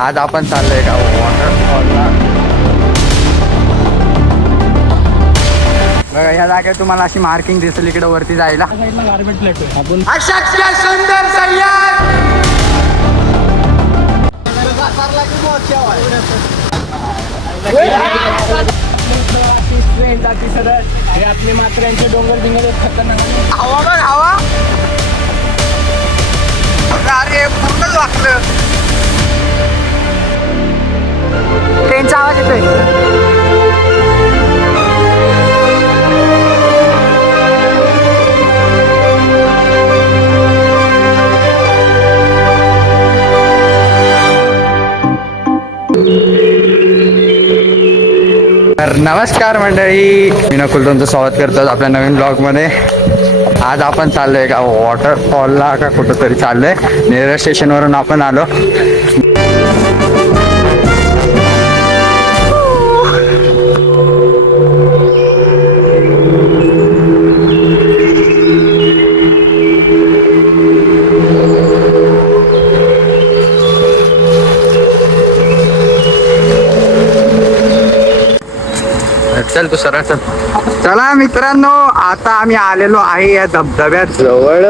आज आपण चाललोय का वॉटरफॉलला. बघा या जागेत तुम्हाला अशी मार्किंग दिसेल इकडे वरती जायला. गार्मेंट प्लेट आपण अशक्य सुंदर सह्याद्री. हे आपले मात्र्यांचे डोंगर बिंगर खतरनाक. हवा बघ हवा. अरे पूर्णच वाकलं. ट्रेनचा आवाज येतोय. तर नमस्कार मंडळी, मी नकुल तुमचं स्वागत करतो आपल्या नवीन ब्लॉगमध्ये. आज आपण चाललोय का वॉटरफॉलला का कुठं तरी चाललोय. नेरळ स्टेशनवरून आपण आलो. चल तू सरळ चल. चला मित्रांनो, आता आम्ही आलेलो आहे या धबधब्यात जवळ.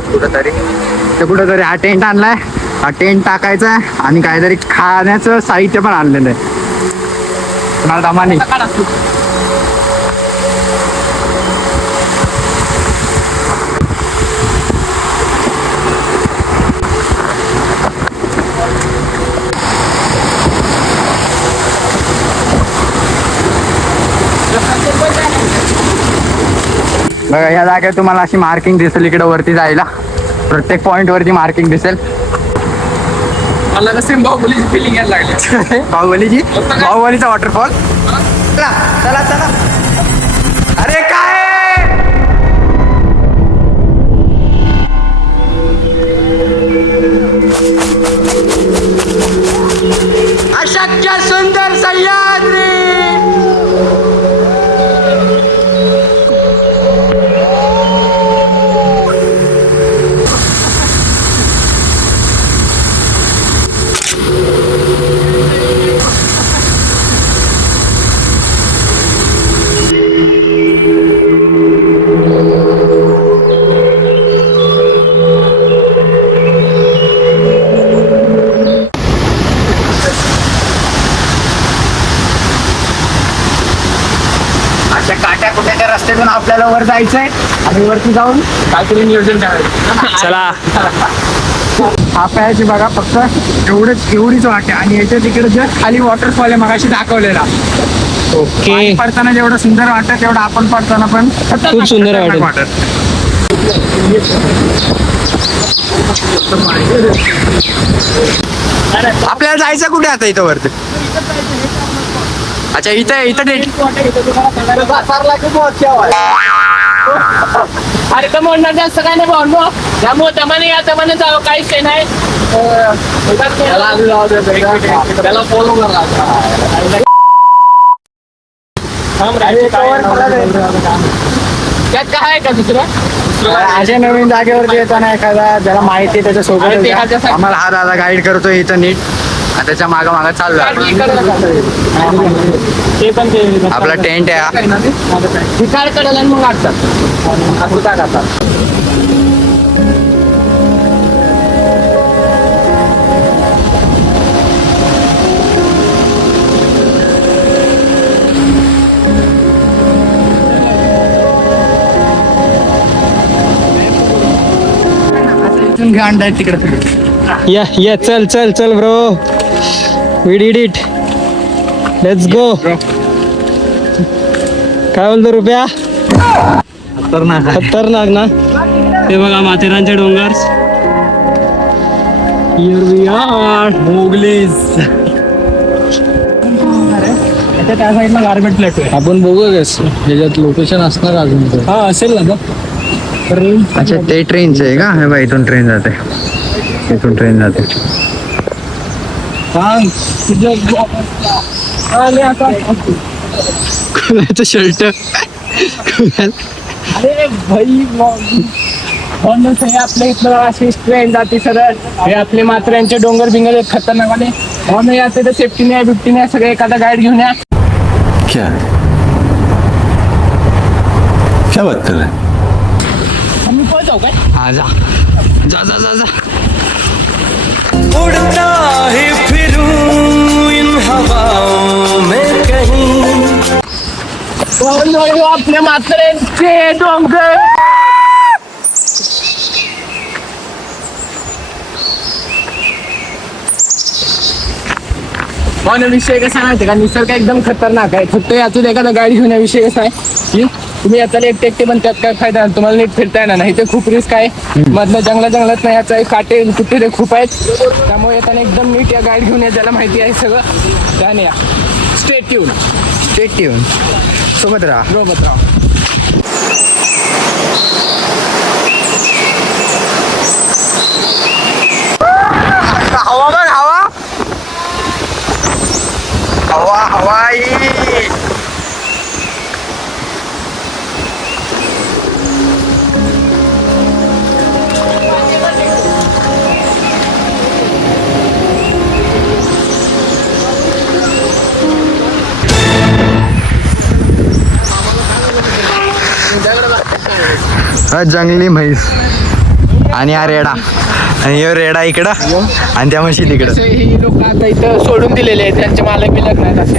कुठंतरी हा टेंट आणलाय. हा टेंट टाकायचा आहे आणि काहीतरी खाण्याचं साहित्य पण आणलेलं आहे. तुम्हाला दमानी बघा या जागेत तुम्हाला अशी मार्किंग दिसेल इकडे वरती जायला. प्रत्येक पॉइंट वरती मार्किंग दिसेल. मला कसं बाहुबलीची फिलिंग यायला लागली. बाहुबलीचा वॉटरफॉल. चला चला चला. अरे काय अशक्य सुंदर सह्याद्री. काट्या कुट्याच्या रस्त्यातून आपल्याला वर जायचंय आणि वरती जाऊन काहीतरी नियोजन करायचं. चला हा प्यायची बघा फक्त एवढीच वाटते आणि याच्या तिकडे जस्ट खाली वॉटरफॉल आहे मगाशी दाखवलेला. ओके. पडताना जेवढं सुंदर वाटत तेवढं आपण पडताना पण खूप सुंदर वाटत. आपल्याला जायचं कुठे आता इथं वरती. अच्छा इथं इथं अरे तर म्हणणार जास्त काय नाही भाऊ. त्यामुळे दमाने या दमाने जावं काहीच काही नाही. त्याला फॉलो करा. त्यात काय आहे का दुसरं अशा नवीन जागेवरती येताना एखादा ज्याला माहिती त्याच्यासोबत आम्हाला हा दादा गाईड करतो इथं नीट. त्याच्या मागं मागं चालू ते पण ते आपला टेंट आहे. विचार करायला मग काढतात. घाण तिकडे. या चल चल चल bro. We did it. Let's go. काय बोलतो रुपया. खतरनाक ना. ते बघा माथेरानचे डोंगर. Here we are Mowglis. त्या साईडला गार्मेंट प्लेट आहे. आपण बघू त्याच्यात लोकेशन असणार अजून. हा असेल ना. अच्छा ते ट्रेनचं आहे का. हे बघा इथून ट्रेन जाते. इथून ट्रेन जाते. शर्ट. अरे भाई आपल्या इथलं अशी ट्रेन जाते सरळ. हे आपले मात्र्यांचे डोंगर बिंगर खतरनाक वाले. हो नाही असे तर सेफ्टी नाही बिफ्टी नाही सगळे एखादा गाईड घेऊन या. क्या है? क्या बात कर रहे हैं? आम्ही पळत जाऊ काय? हा जा जा जा जा जा. उड़ता ही फिरूं इन हवाओं में कहीं. आपल्या म्हाताऱ्यांचे डोंगर. पण विषय कसा माहिती का निसर्ग एकदम खतरनाक आहे. फक्त यातून एखादा गाडी घेऊन या विषय कसा आहे की तुम्ही याचा एकटे एकटे पण त्यात काय फायदा नाही. तुम्हाला नीट फिरता येणार नाही. ते खूप रिस्क आहे. मधलं जंगलात नाही याचा काटे कुठे ते खूप आहेत. त्यामुळे येताना एकदम नीट या गाडी घेऊन या ज्याला माहिती आहे सगळं त्याने या. स्टेट ट्यून सोबत राहा. सोबत राहा. हवा बघ हवा हवाई. जंगली म्हैस आणि हा रेडा आणि ह्यो रेडा इकडं आणि त्या म्हशी तिकडं. ही लोक आता इथं सोडून दिलेले आहेत. त्यांचे मालक बिलक नाहीत असे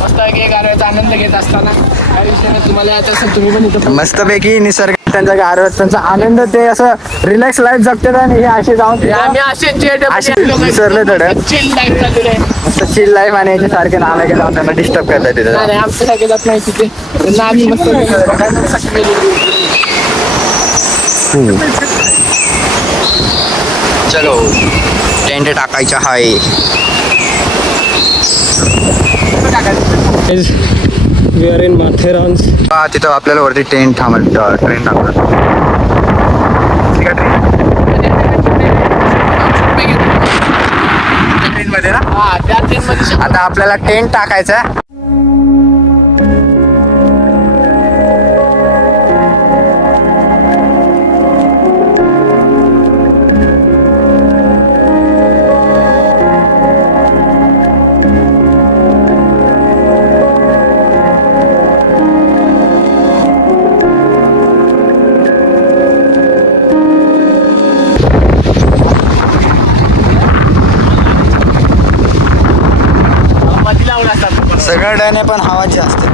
मस्त गारव्याचा आनंद घेत असताना काही विषय नाही. तुम्हाला यायचं असेल तुम्ही पण इथं मस्तपैकी निसर्ग त्यांचा गारव्यात त्यांचा आनंद ते असं रिलॅक्स लाईफ जगतात आणि हे असे जाऊन आम्ही असे असे विसरले थोडं. चिल लाईफ चाललेलं आहे. चिल लाईफ आणि याच्यासारखे नाला गेला त्यांना डिस्टर्ब करतात तिथे. नाही आमच्यासारखे जात नाही तिथे. त्यांना आम्ही मस्त चलो टेंट टाकायचा आहे. We are in Matheran. तिथं आपल्याला वरती ट्रेन ट्रेन टाकतात. ट्रेन मध्ये ना हा त्या ट्रेनमध्ये आता आपल्याला टेंट टाकायचा. सगळ्याने पण हवा जास्त.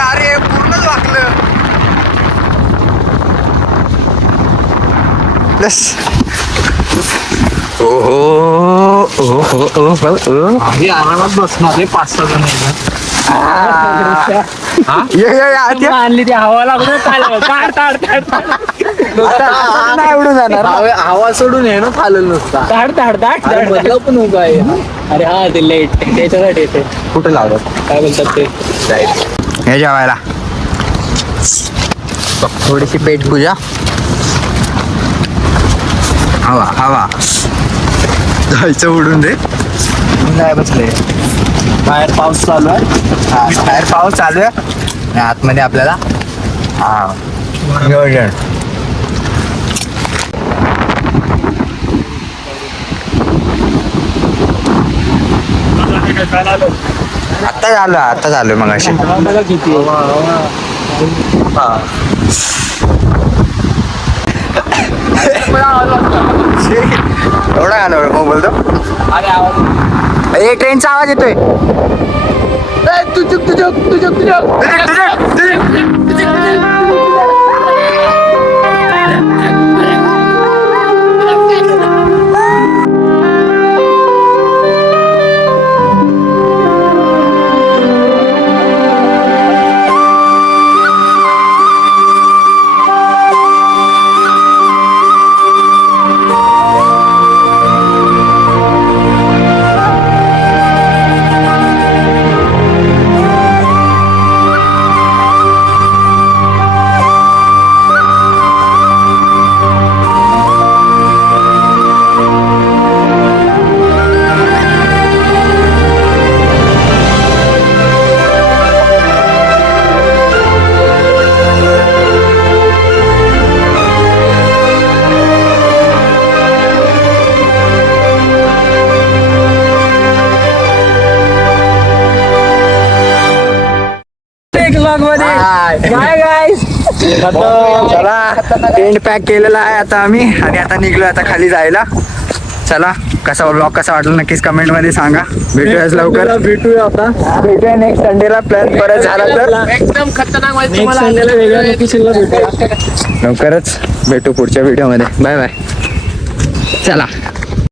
अरे पूर्णच वाकलं. प्लस आधी आरामात बसणार 5-6 जण आणली ती हवा लागून नाही उडून जाणार. हवा सोडून आहे ना चालेल नुसता बदलाव पण उभा आहे. अरे हा ते लेट त्याच्यासाठी येते. कुठे लावलं काय बोलतात ते हे जेवायला थोडीशी पेट पूजा. हवा हवा जायचं उडून दे. नाही बसले. बाहेर पाऊस चालू आहे. बाहेर पाऊस चालू आहे आणि आतमध्ये आपल्याला नियोजन. आता झालं मग अशी. किती एवढा गाणं मग बोलतो. अरे आवाज ए ट्रेनचा आवाज येतोय. ब्लॉग मध्ये बाय गाईस. चला टेंट पॅक केलेला आहे आता आम्ही आणि आता निघलो आता खाली जायला. चला कसा व्लॉग कसा वाटला नक्कीच कमेंट मध्ये सांगा. भेटूया लवकर. भेटूया नेक्स्ट संडेला प्लॅन परत झाला तर एकदम खतरनाक वाटतं तुम्हाला. लवकरच भेटू पुढच्या व्हिडिओ मध्ये. Bye bye. चला.